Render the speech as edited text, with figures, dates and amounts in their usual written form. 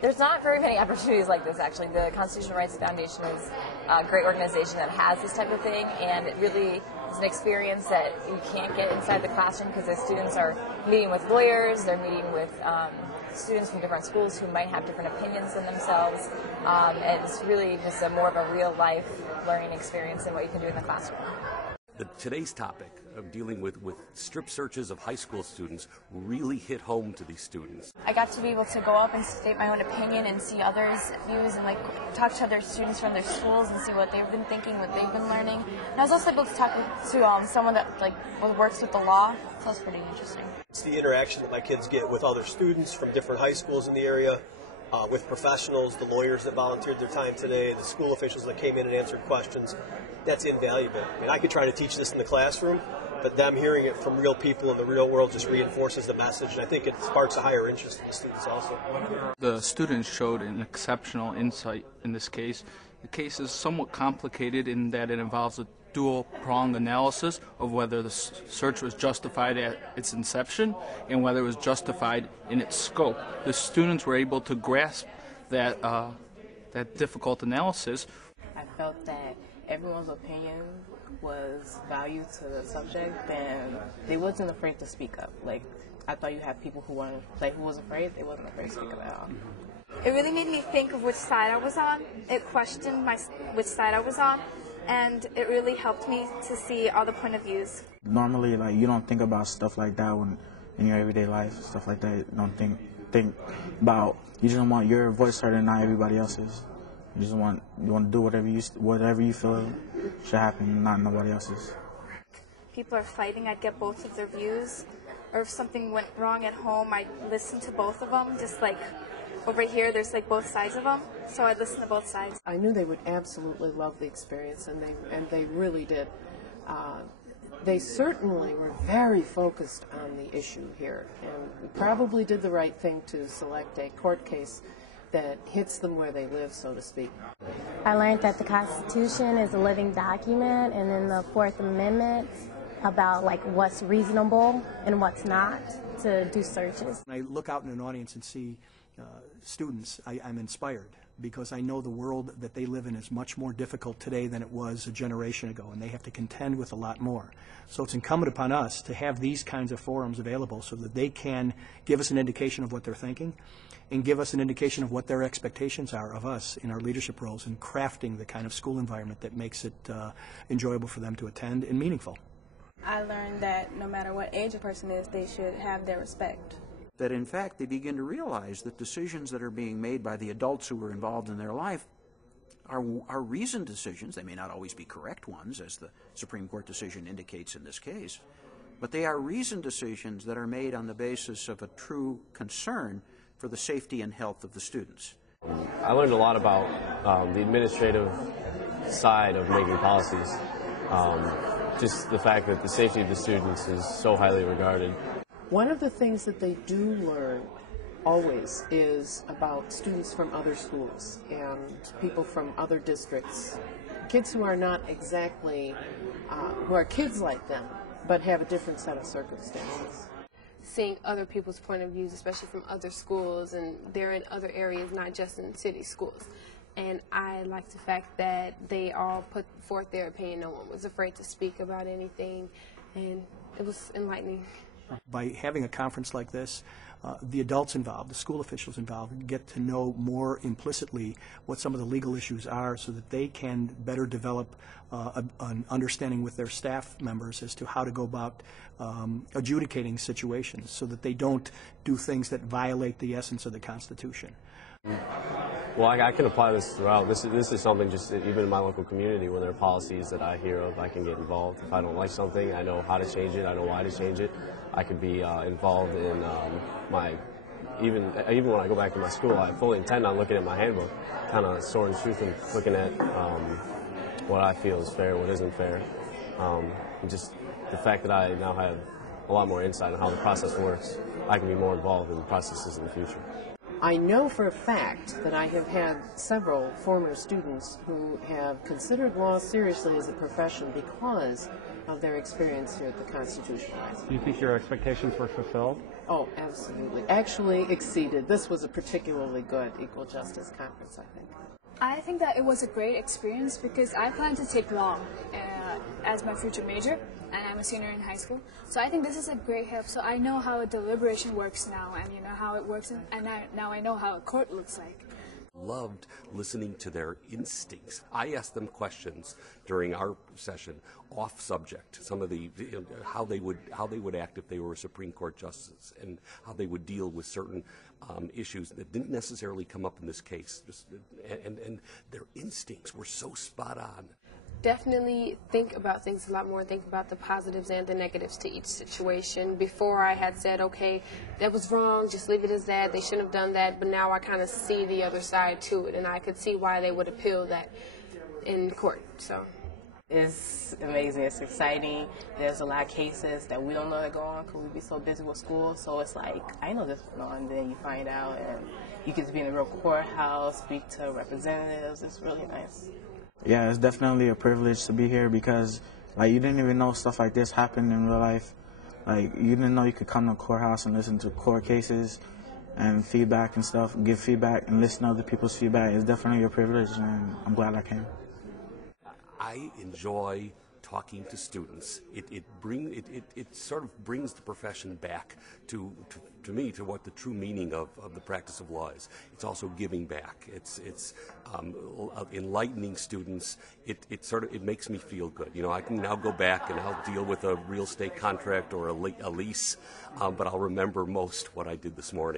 There's not very many opportunities like this, actually. The Constitutional Rights Foundation is a great organization that has this type of thing, and it really is an experience that you can't get inside the classroom because the students are meeting with lawyers, they're meeting with students from different schools who might have different opinions than themselves, and it's really just more of a real-life learning experience than what you can do in the classroom. Today's topic of dealing with strip searches of high school students really hit home to these students. I got to be able to go up and state my own opinion and see others' views and talk to other students from their schools and see what they've been thinking, what they've been learning. And I was also able to talk to someone that works with the law, so it's pretty interesting. It's the interaction that my kids get with other students from different high schools in the area, with professionals, the lawyers that volunteered their time today, the school officials that came in and answered questions. That's invaluable. I mean, I could try to teach this in the classroom, but them hearing it from real people in the real world just reinforces the message, and I think it sparks a higher interest in the students also. The students showed an exceptional insight in this case. The case is somewhat complicated in that it involves a dual-pronged analysis of whether the search was justified at its inception and whether it was justified in its scope. The students were able to grasp that difficult analysis. I felt that everyone's opinion was valued to the subject, and they wasn't afraid to speak up. I thought you had people who was afraid. They wasn't afraid to speak up at all. It really made me think of which side I was on. It questioned which side I was on, and it really helped me to see all the point of views. Normally, you don't think about stuff like that in your everyday life, stuff like that. You don't think about. You just want your voice heard and not everybody else's. You just want to do whatever you feel should happen, not nobody else's. People are fighting. I'd get both of their views, or if something went wrong at home, I'd listen to both of them. Just like over here, there's both sides of them, so I'd listen to both sides. I knew they would absolutely love the experience, and they really did. They certainly were very focused on the issue here, and we probably did the right thing to select a court case that hits them where they live, so to speak. I learned that the Constitution is a living document, and then the Fourth Amendment about what's reasonable and what's not to do searches. When I look out in an audience and see students, I'm inspired because I know the world that they live in is much more difficult today than it was a generation ago, and they have to contend with a lot more. So it's incumbent upon us to have these kinds of forums available so that they can give us an indication of what they're thinking and give us an indication of what their expectations are of us in our leadership roles in crafting the kind of school environment that makes it enjoyable for them to attend and meaningful. I learned that no matter what age a person is, they should have their respect. That in fact they begin to realize that decisions that are being made by the adults who are involved in their life are reasoned decisions. They may not always be correct ones, as the Supreme Court decision indicates in this case, but they are reasoned decisions that are made on the basis of a true concern for the safety and health of the students. I learned a lot about the administrative side of making policies. Just the fact that the safety of the students is so highly regarded. One of the things that they do learn always is about students from other schools and people from other districts, kids who are not exactly, who are kids like them, but have a different set of circumstances. Seeing other people's point of views, especially from other schools, and they're in other areas, not just in city schools. And I like the fact that they all put forth their opinion. No one was afraid to speak about anything, and it was enlightening. By having a conference like this, the adults involved, the school officials involved, get to know more implicitly what some of the legal issues are so that they can better develop an understanding with their staff members as to how to go about adjudicating situations so that they don't do things that violate the essence of the Constitution. Well, I can apply this throughout. This is something just even in my local community when there are policies that I hear of, I can get involved. If I don't like something, I know how to change it, I know why to change it. I could be involved in even when I go back to my school, I fully intend on looking at my handbook, kind of sorting truth and looking at what I feel is fair, what isn't fair. And just the fact that I now have a lot more insight on how the process works, I can be more involved in the processes in the future. I know for a fact that I have had several former students who have considered law seriously as a profession because of their experience here at the Constitution Rights. Do you think your expectations were fulfilled? Oh, absolutely. Actually exceeded. This was a particularly good Equal Justice Conference, I think. I think that it was a great experience because I plan to take law as my future major, and I'm a senior in high school. So I think this is a great help. So I know how a deliberation works now, and you know how it works, and now I know how a court looks like. Loved listening to their instincts. I asked them questions during our session off subject, some of the how they would act if they were a Supreme Court justice, and how they would deal with certain issues that didn't necessarily come up in this case. And their instincts were so spot on. Definitely think about things a lot more, think about the positives and the negatives to each situation. Before I had said, okay, that was wrong, just leave it as that, they shouldn't have done that, but now I kind of see the other side to it, and I could see why they would appeal that in court. So it's amazing, it's exciting. There's a lot of cases that we don't know that go on because we be so busy with school, so it's like, I know this went on, and then you find out, and you get to be in the real courthouse, speak to representatives. It's really nice. Yeah, it's definitely a privilege to be here because, like, you didn't even know stuff like this happened in real life. Like, you didn't know you could come to a courthouse and listen to court cases and feedback and stuff, give feedback and listen to other people's feedback. It's definitely a privilege, and I'm glad I came. I enjoy talking to students. It sort of brings the profession back to me, to what the true meaning of the practice of law is. It's also giving back. It's enlightening students. It makes me feel good. You know, I can now go back and I'll deal with a real estate contract or a lease, but I'll remember most what I did this morning.